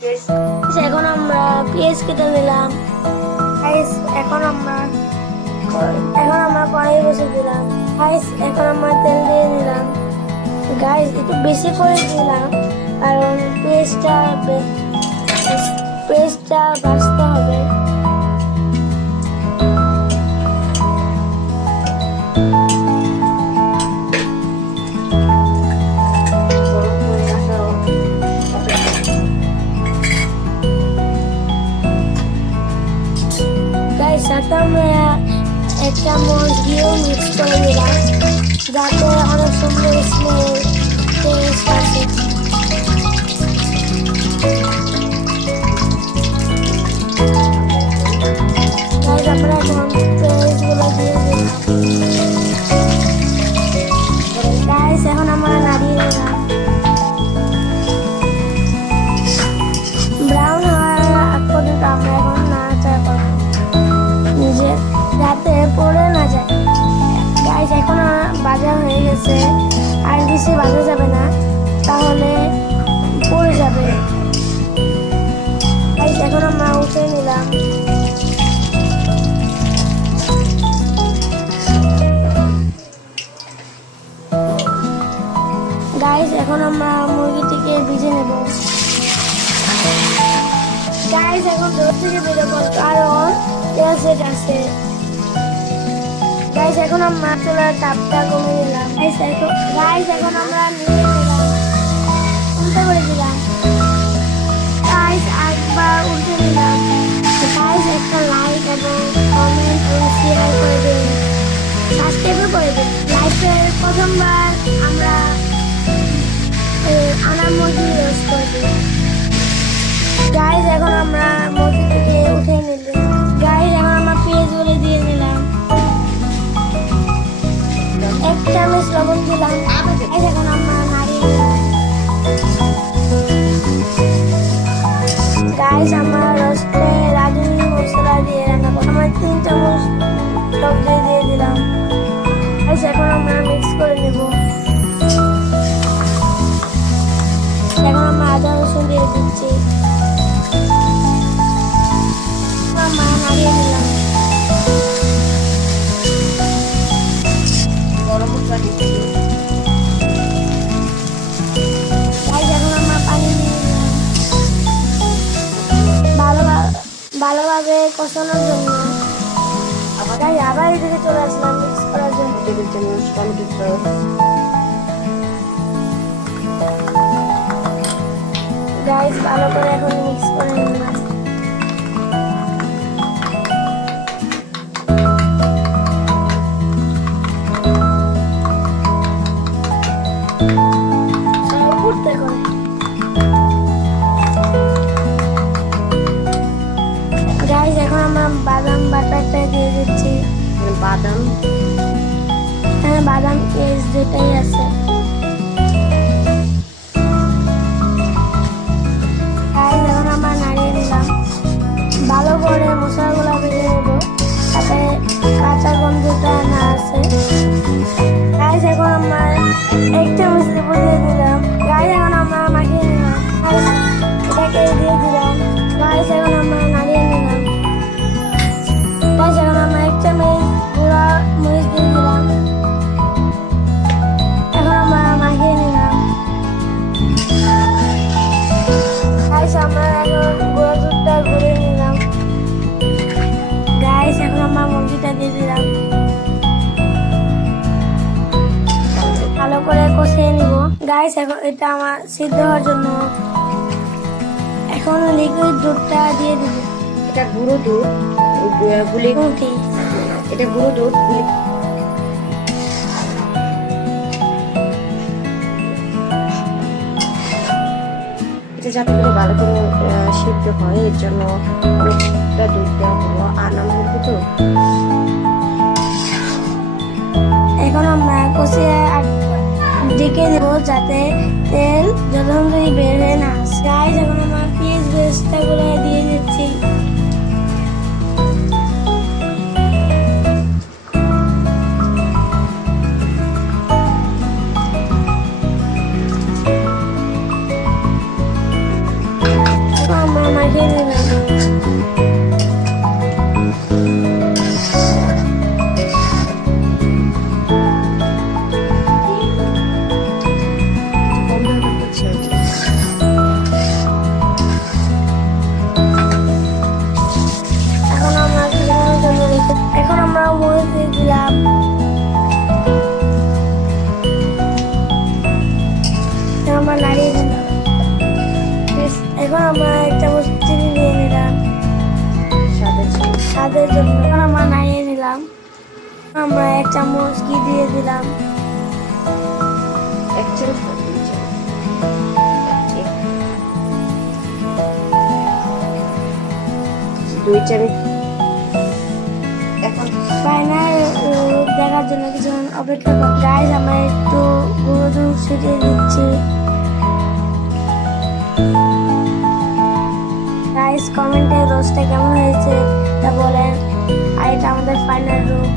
এখন আমরা পেঁয়াজ কেটে নিলাম। গাইস এখন আমরা কড়াই বসে দিলাম। গাইস এখন আমরা তেল দিয়ে নিলাম। গাইস একটু বেশি করে দিলাম কারণ পেঁয়াজটা ভাজতে হবে। সাথে আমরা 1 চামচ দিয়েও মিক্স করে দিলাম যাতে অনেক সুন্দর স্মেল টেস্ট আসে। আমরা এখন পেঁয়াজগুলো দিয়ে দিলাম। গাইস এখন আমরা নাড়িয়ে দিলাম। ব্রাউন হওয়ার আগ পর্যন্ত আমরা এখন নাড়াচাড়া করব যাতে পড়ে না যায়। গাইস এখন ভাজা হয়ে গেছে, আর বেশি ভাজা যাবে না তাহলে পড়ে যাবে। গাইস এখন আমরা উঠে নিলাম। গাইস এখন আমরা মুরগিটিকে ভেজে নেব। গাইস এখন দূর থেকে বেরোবো কারণ তেল আছে। গাইস এখন আমরা চুলার তাপটা কমিয়ে দিলাম। গাইস এখন আমরা নিয়ে নিলাম, উল্টে করে দিলাম। গাইস একবার উল্টে দিলাম। গাইস একটা লাইক এবং কমেন্ট এবং শেয়ার করে দিন, সাবস্ক্রাইব করে দিন। লাইফের প্রথমবার আমরা আনার মুরগি ইউজ করে দিই। গাইস এখন আমরা মুরগি থেকে উঠে নিলাম। গাইস এখন আমরা পেঁয়াজগুলো দিয়ে নিলাম। 1 চামচ লবণ দিলাম। এখন আমরা নাড়িয়ে নিলাম। গাইস আমরা রোস্টে রাঁধুনি মশলা দিয়ে রান্না করব। আমরা 3 চামচ টক দই দিয়ে দিলাম। গাইস এখন আমরা মিক্স করে নেব। এখন আমরা আদা রসুন দিয়ে দিচ্ছি। আমরা নাড়িয়ে দিলাম। এখন আমরা পানি দিয়ে দিলাম ভালোভাবে কষানোর জন্য। আবার এদিকে চলে আসলাম মিক্স করার জন্য। গাইস ভালো করে এখন মিক্স করে নিলাম। গাইস এখন আমরা বাদাম বাটারটা দিয়ে দিচ্ছি। বাদাম পেস্ট যেটাই আছে। এখন আমরা নাড়িয়ে নিলাম। ভালো করে মশলাগুলো ভেজে নেব যাতে কাঁচা গন্ধটা না আসে। গাইস এখন আমরা 1 চামচ লেবু দিয়ে দিলাম। গাইস এখন আমরা মাখিয়ে নিলাম। এটাকে দিয়ে দিলাম। গাইস এখন আমরা নাড়িয়ে নিলাম। গাইস এখন আমরা 1 চামচ গুঁড়া মরিচ দিয়ে দিলাম। এখন আমরা মাখিয়ে নিলাম। গাইস আমরা এখন গুঁড়া দুধটা গুলে নিলাম। গাইস এখন আমরা মুরগিটা দিয়ে দিলাম। ভালো করে কষিয়ে নিব। গাইস এখন এটা আমার সিদ্ধ হওয়ার জন্য এখন লিকুইড দুধটা দিয়ে দিব। এটা গুঁড়ো দুধ গুলে এটা গুঁড়ো দুধ এটা যাতে করে ভালো করে সিদ্ধ হয় এর জন্য অনেকটা দুধ দেওয়া হলো। আর মুরগি তো এখন আমরা কষিয়ে ঢেকে দেব যাতে তেল যতক্ষণ বের হয়ে না আসে। গাইস এখন আমরা পেঁয়াজ বেরেস্তাগুলো দিয়ে দিচ্ছি। মাখিয়ে নিলাম। এখন আমরা কিছুক্ষণের জন্য এখন আমরা মরিচ দিয়ে দিলাম। এখন আমরা নাড়িয়ে দিলাম। এখন আমরা এক চামচ চিনি দিয়ে নিলাম স্বাদের জন্য। এখন আমরা নাড়িয়ে নিলাম। আমরা এক চামচ ঘি দিয়ে দিলাম। এক চামচ না, দুই চামচ। এখন ফাইনাল দেখার জন্য কিছুক্ষণ অপেক্ষা কর। গাইস, আমরা একটু গুঁড়ো দুধ ছিটিয়ে দিচ্ছি। গাইস, কমেন্টে রোস্টটা কেমন হয়েছে তা বলেন। আর এটা আমাদের ফাইনাল রূপ।